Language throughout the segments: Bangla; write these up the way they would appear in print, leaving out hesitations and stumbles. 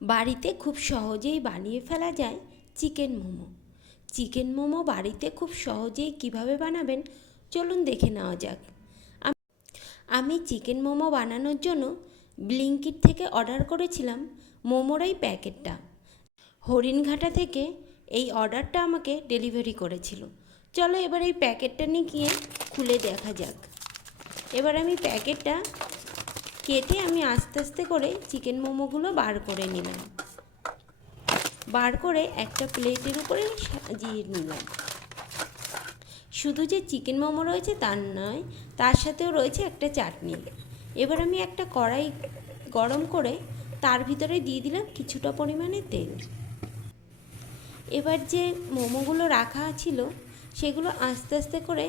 বাড়িতে খুব সহজেই বানিয়ে ফেলা যায় চিকেন মোমো। চিকেন মোমো বাড়িতে খুব সহজেই কিভাবে বানাবেন চলুন দেখে নেওয়া যাক। আমি চিকেন মোমো বানানোর জন্য ব্লিঙ্কিট থেকে অর্ডার করেছিলাম মোমোর এই প্যাকেটটা। হরিণঘাটা থেকে এই অর্ডারটা আমাকে ডেলিভারি করেছিল। চলো এবার এই প্যাকেটটা নিয়ে খুলে দেখা যাক। এবার আমি প্যাকেটটা কেটে আমি আস্তে আস্তে করে চিকেন মোমোগুলো বার করে নিলাম। বার করে একটা প্লেটের উপরে সাজিয়ে নিলাম। শুধু যে চিকেন মোমো রয়েছে তার নয়, তার সাথেও রয়েছে একটা চাটনি। এবার আমি একটা কড়াই গরম করে তার ভিতরে দিয়ে দিলাম কিছুটা পরিমাণে তেল। এবার যে মোমোগুলো রাখা ছিল সেগুলো আস্তে আস্তে করে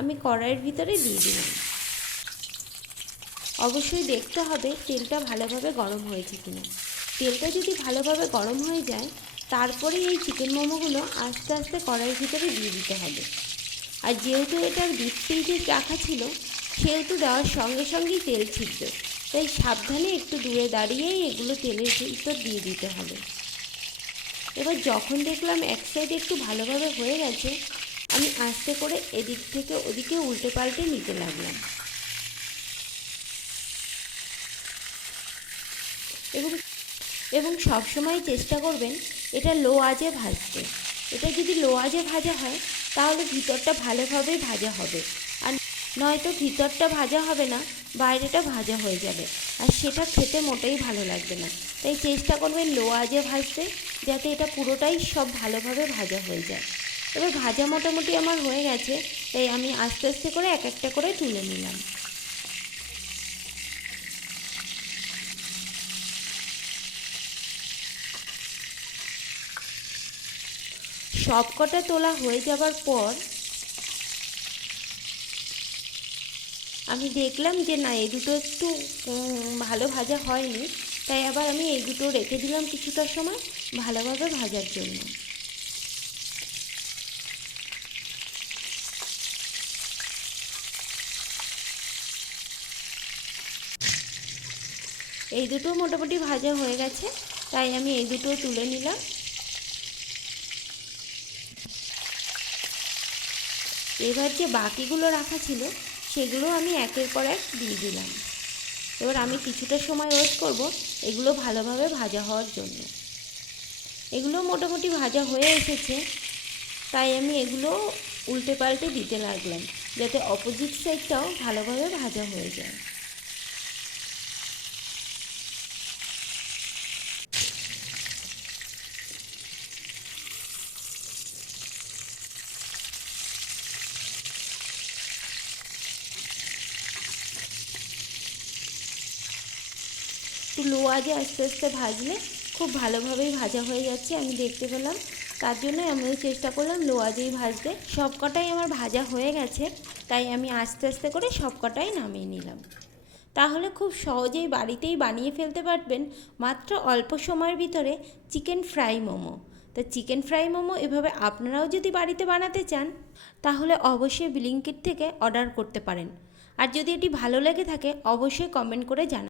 আমি কড়াইয়ের ভিতরে দিয়ে দিলাম। অবশ্যই দেখতে হবে তেলটা ভালোভাবে গরম হয়েছে কিনা। তেলটা যদি ভালোভাবে গরম হয়ে যায় তারপরে এই চিকেন মোমোগুলো আস্তে আস্তে কড়াইয়ের ভিতরে দিয়ে দিতে হবে। আর যেহেতু এটার ডিপ ফ্রিজে রাখা ছিল সেহেতু দেওয়ার সঙ্গে সঙ্গেই তেল ছিটবে, তাই সাবধানে একটু দূরে দাঁড়িয়েই এগুলো তেলের ভিতর দিয়ে দিতে হবে। এবার যখন দেখলাম এক সাইডে একটু ভালোভাবে হয়ে গেছে আমি আস্তে করে এদিক থেকে ওদিকে উল্টে পাল্টে নিতে লাগলাম। এবং সবসময় চেষ্টা করবেন এটা লো আঁচে ভাজতে। এটা যদি লো আঁচে ভাজা হয় তাহলে ভিতরটা ভালোভাবে ভাজা হবে, আর নয়তো ভিতরটা ভাজা হবে না, বাইরেটা ভাজা হয়ে যাবে, আর সেটা খেতে মোটেই ভালো লাগবে না। তাই চেষ্টা করবেন লো আঁচে ভাজতে, যাতে এটা পুরোটাই সব ভালোভাবে ভাজা হয়ে যায়। এবার ভাজা মোটামুটি আমার হয়ে গেছে, তাই আমি আস্তে আস্তে করে এক একটা করে তুলে নিলাম। সব কটা তোলা হয়ে যাবার পর আমি দেখলাম যে না, এই দুটো একটু ভালো ভাজা হয়নি, তাই আবার আমি এই দুটো রেখে দিলাম কিছুটা সময় ভালোভাবে ভাজার জন্য। এই দুটো মোটামুটি ভাজা হয়ে গেছে, তাই আমি এই দুটো তুলে নিলাম। এবার যে বাকিগুলো রাখা ছিল সেগুলো আমি একের পর এক দিয়ে দিলাম। এবার আমি কিছুটা সময় ওয়েট করব এগুলো ভালোভাবে ভাজা হওয়ার জন্য। এগুলো মোটামুটি ভাজা হয়ে এসেছে, তাই আমি এগুলো উল্টে পাল্টে দিতে লাগলাম যাতে অপোজিট সাইডটাও ভালোভাবে ভাজা হয়ে যায়। একটু লো আঁচে আস্তে আস্তে ভাজলে খুব ভালোভাবেই ভাজা হয়ে যাচ্ছে আমি দেখতে পেলাম, তার জন্য আমিও চেষ্টা করলাম লো আঁচেই ভাজতে। সব কটাই আমার ভাজা হয়ে গেছে, তাই আমি আস্তে আস্তে করে সব কটাই নামিয়ে নিলাম। তাহলে খুব সহজেই বাড়িতেই বানিয়ে ফেলতে পারবেন মাত্র অল্প সময়ের ভিতরে চিকেন ফ্রাই মোমো। তা চিকেন ফ্রাই মোমো এভাবে আপনারাও যদি বাড়িতে বানাতে চান তাহলে অবশ্যই ব্লিঙ্কিট থেকে অর্ডার করতে পারেন। আর যদি এটি ভালো লেগে থাকে অবশ্যই কমেন্ট করে জানান।